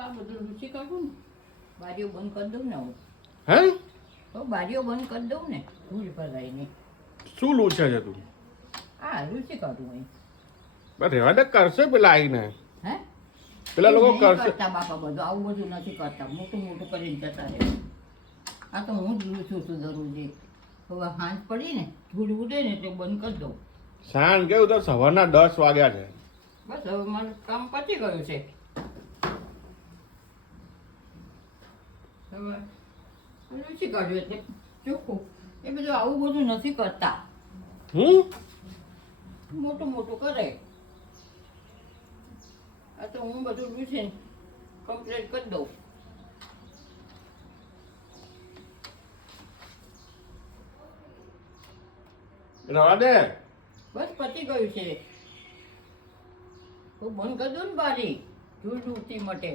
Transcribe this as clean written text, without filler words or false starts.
આ બધું રુચિ કાઢું ને બારીઓ બંધ કરી દઉં ને હું હે તો બારીઓ બંધ કરી દઉં ને ધૂળ ભરાય નહીં શું લૂછે છે તું હા રુચિ કાઢું અહીં બસ રહેવા દે કરશે પેલા આવીને હે પેલા લોકો નહીં કરશે કરતા બાપા બધું આવું બધું નથી કરતા મોટું મોટું કરીને જતા રહે આ તો હું જ લૂછું છું દરરોજ હવે હાંજ પડી ને ધૂળ ઉડે ને તો બંધ કરી દઉં સાંજ કેવું તો સવારના 10 વાગ્યા છે બસ હવે મારું કામ પતી ગયું છે હવે રુચિ કાઢ્યું એટલે ચોખ્ખું એ બધું આવું બધું નથી કરતા મોટું મોટું કરે આ તો હું બધું લૂછીને કમ્પ્લીટ કરી દઉં રહેવા દે બસ પતી ગયું છે તો બંધ કરી દઉં ને બારી ધૂળ ઉડતી માટે